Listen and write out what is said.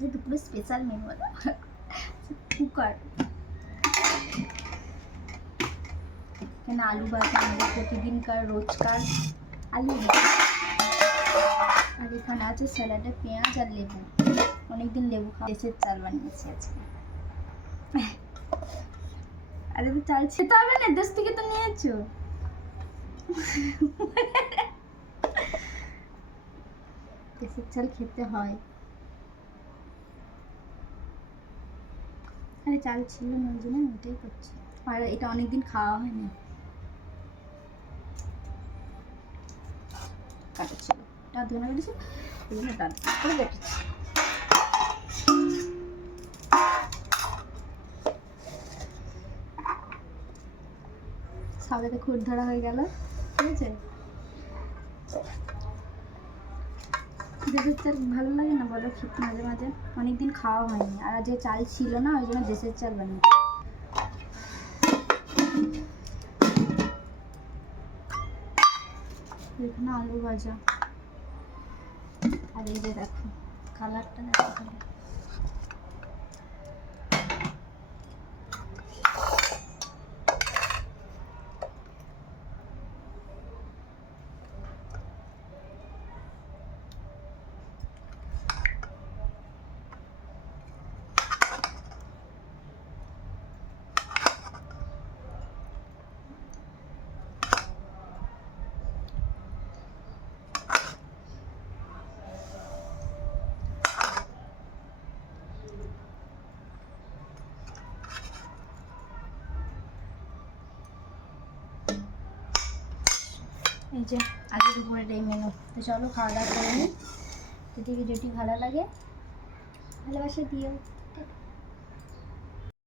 যে দুপুরে special menu হলো কুকার, এখানে আলু ভাজা আমাদের প্রতিদিনকার রোজকার আলু ভাজা, আর এখানে আছে স্যালাডে পেঁয়াজ আর লেবু, অনেকদিন লেবু খাওয়া, দেশের চাল বানিয়েছি আজকে। আরে তো চাল খেতে হবে না, দেশ থেকে তো নিয়েছো। দেশের চাল খেতে হয়। আরে চাল ছিল না ওই জন্য ওইটাই করছি, আর এটা অনেকদিন খাওয়া হয়নি। কাটা ছিল, এটা ধনে বেটেছি, ওই জন্য ডাল করে বেটেছি। সাবেতে খুদ ধরা হয়ে গেল, ঠিক আছে। দেশের চাল ভালো লাগে না বলো খেতে, মাঝে মাঝে অনেকদিন খাওয়া হয়নি, আর যে চাল ছিল না ওই জন্য দেশের চাল বানিয়েছি। এখানে আলু ভাজা, আর এই যে দেখো কালারটা দেখো খালি। এই যে আজকে দুপুরের এই মেনু। তো চলো খাওয়া দাওয়া করে নিই। যদি ভিডিওটি ভালো লাগে ভালোবাসা দিও।